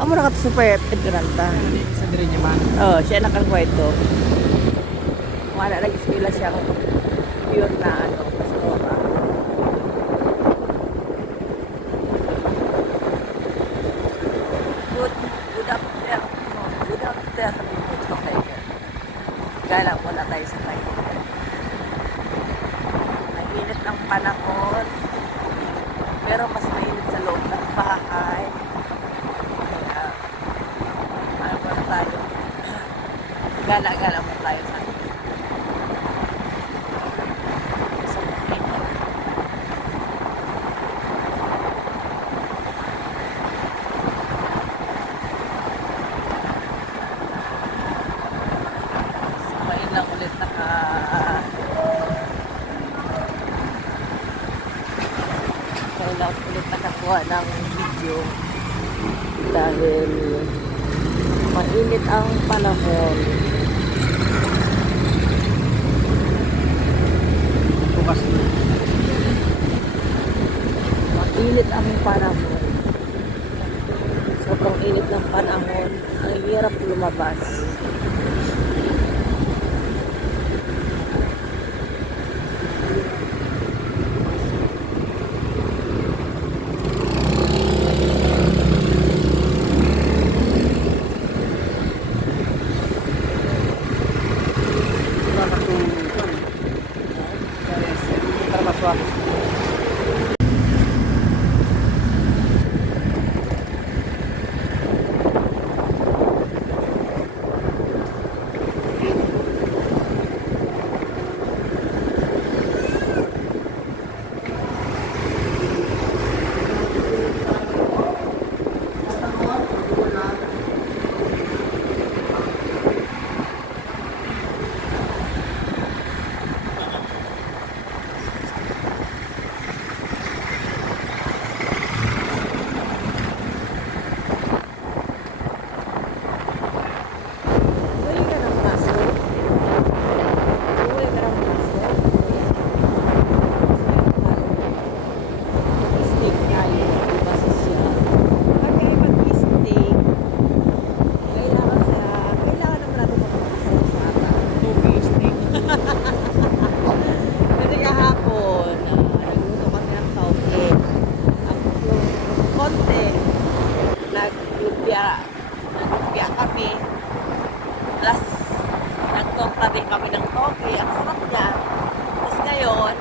Amo na ka super Edgaranta. Sa diri niya man. Oh, siya nakakweto. Wala lagi sila siyang pure na ano, pastora. Good afternoon. Good afternoon. Okay. Gala muna tayo sa tayo. Mainit ang panahon. Pero mas mainit sa loob ng bahay. Kaya, ano muna tayo? Gala-gala muna tayo sa mainit. Sumain lang ulit kailangan ulit nakakuha ng video dahil mainit ang panahon. Bukas na. Mainit ang panahon. Sobrang init ng panahon. Ang hirap lumabas. Para maswak. Uy ka ng paso. Uy ka ng paso. Steak tayo. Diba siya? Pag kayo mag-steak, kailangan naman natin magpapasarap sa ata. Tubig steak. Kasi kahapon, nagluto kami ng tauke. Tapos yung konti, naglumpia kami. Plus, nagtorta din kami ng toge. Ang sarap niya. Tapos ngayon,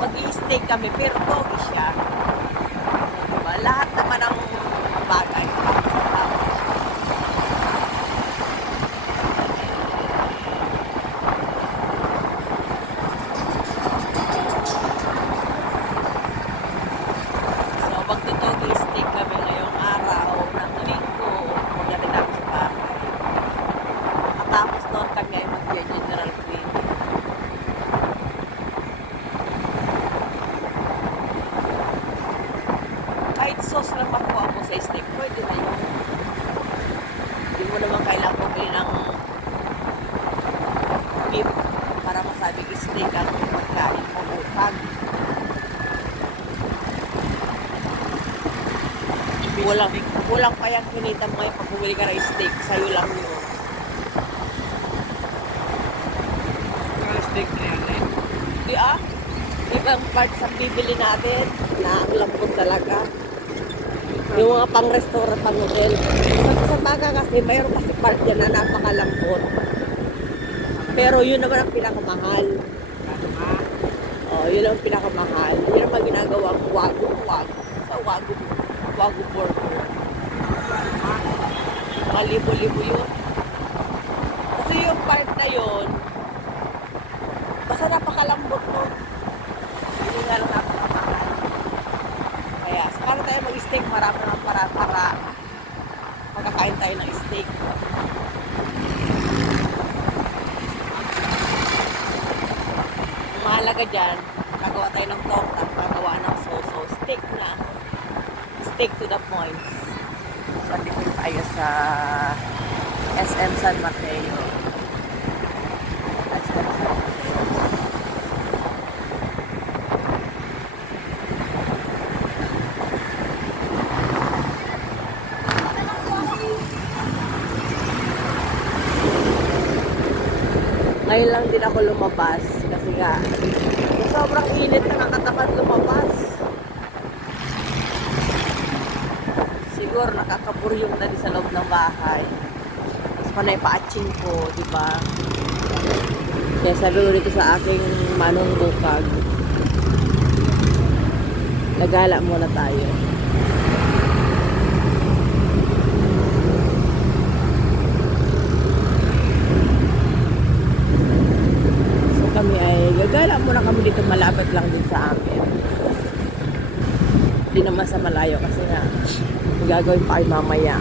mag-i-steak kami, pero toge siya. Diba? Lahat naman ng bagay. So, magtutoge steak kami ngayong araw ng linggo. Magaling namin sa bahay. Matapos noon kami ay mag-general cleaning. Kahit sauce lang makuha mo sa steak, pwede na yun. Hindi mo naman kailangan bumili ng beef para masabing steak ang pagkain mo bukag. Kulang pa yung kinita mo ngayon pag bumili ka ng steak, sa'yo lang yun. Para steak na yan eh. Di ibang parts ang bibili natin na ang lambot talaga. Yung mga pang-restaurant, pang-hotel. Sa baga kasi, mayroon kasi part dyan na napakalambot. Pero yun naman ang pinakamahal. Oh, yun ang pinakamahal. Yun ang ginagawa ang wagyu sa wagyu burger. Mga libo-libo yun. Kasi yung part na yun, basta napakalambot mo. Hindi nga lang napakamahal. Kaya, sa para tayo mag-steak, marami naman para magkakain tayo ng steak. Mahalaga dyan, gagawa tayo ng torta, gagawa ng soso, steak to the point. So, dito tayo sa SM San Mateo. SM San Mateo. ngayon lang din ako lumabas kasi nga sobrang init na nakakatamad lumabas. Siguro nakakaburyong na din sa loob ng bahay. Tapos panay pa-atching ko, di ba? Kaya sabi ko dito sa aking manong bukag, nagala muna tayo. So kami ay gagala muna kami dito, malapit lang din sa amin. Hindi naman sa malayo kasi nga may gagawin pa ay mamaya.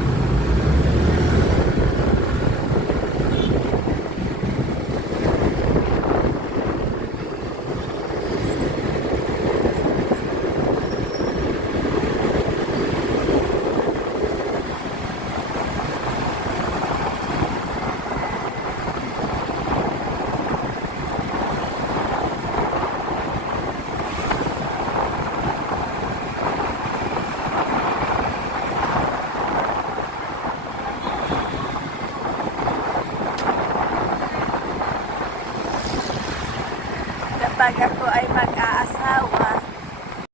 Kapag ako ay mag-aasawa,